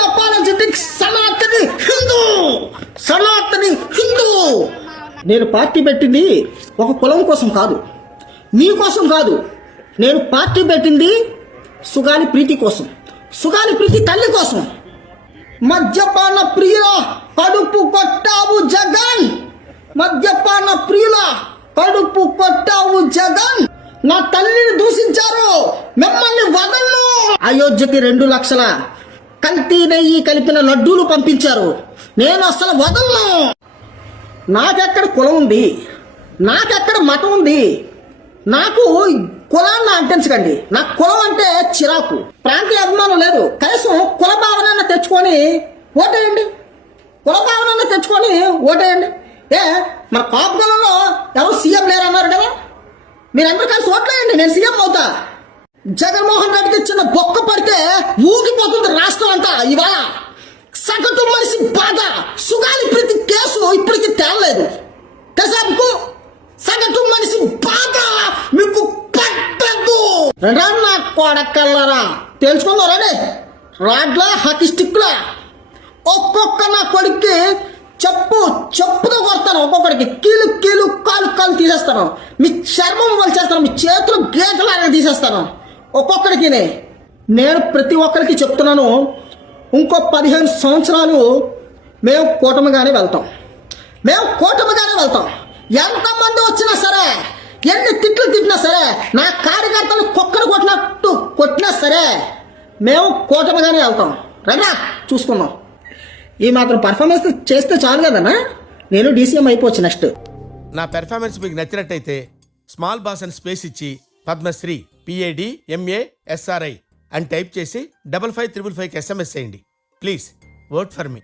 Unapologetic Sanatani Hindu. Sanatani Hindu. నేను party పెట్టింది ఒక కులం కోసం కాదు, నీ కోసం కాదు. నేను పార్టీ పెట్టింది సుగాలి ప్రీతి కోసం, సుగాలి ప్రీతి తల్లి కోసం. మద్యపాన ప్రియుల కడుపు కొట్టావు జగన్, మద్యపాన ప్రియుల కడుపు కొట్టావు జగన్. నా తల్లిని దూషించారు, మిమ్మల్ని వదలను. అయోధ్యకి 2 లక్షల కల్తీ నెయ్యి కలిపిన లడ్డూలు పంపించారు, నేను అసలు వదలను. నాకెక్కడ కులం ఉంది, నాకెక్కడ మతం ఉంది? నాకు కులాన్ని అంటించకండి. నాకు కులం అంటే చిరాకు, ప్రాంతీయ అభిమానం లేదు. కనీసం కుల భావన తెచ్చుకొని ఓటేయండి, కుల భావన తెచ్చుకొని ఓటేయండి. మన కాపుగలలో ఎవరు సీఎం లేరన్నారు కదా, మీరందరూ కలిసి ఓట్లేయండి, నేను సీఎం అవుతా. జగన్మోహన్ రెడ్డికి చిన్న బొక్క పడితే ఊగిపోతుంది రాష్ట్రం అంతా. ఇవాళ సగటు మనిషి బాధ, సుగాలి ప్రీతి కేసు ఇప్పటికీ తేలలేదు. కసాపుకు సగటు మనిషి బాధ మీకు పట్టదు. నా కొడకల్లరా తెలుసుకుందారే, రాడ్లా హాకీ స్టిక్లా ఒక్కొక్క నా కొడుక్కి చెప్పుతో కొడతాను. ఒక్కొక్కడికి కీలు కాలు తీసేస్తాను, మీ చర్మం వలిచేస్తాను, మీ చేతులు గీతలాగా తీసేస్తాను ఒక్కొక్కడికి. నేను ప్రతి ఒక్కరికి చెప్తున్నాను, ఇంకో 15 సంవత్సరాలు మేము కూటమిగానే వెళ్తాం, మేము కూటమిగానే వెళ్తాం. ఎంతమంది వచ్చినా సరే, ఎన్ని తిట్లు తిట్టినా సరే, నా కార్యకర్తలు కుక్కను కొట్టినట్టు కొట్టినా సరే, మేము కూటమిగానే వెళ్తాం. రండా చూసుకుందాం. ఈ మాత్రం పర్ఫార్మెన్స్ చేస్తే చాలు కదన్నా, నేను డీసీఎం అయిపోవచ్చు నెక్స్ట్. నా పెర్ఫార్మెన్స్ మీకు నచ్చినట్టయితే స్మాల్ బాస్ అని స్పేస్ ఇచ్చి పద్మశ్రీ PADMASRI అని టైప్ చేసి 5555కి SMS చేయండి. Please vote for me.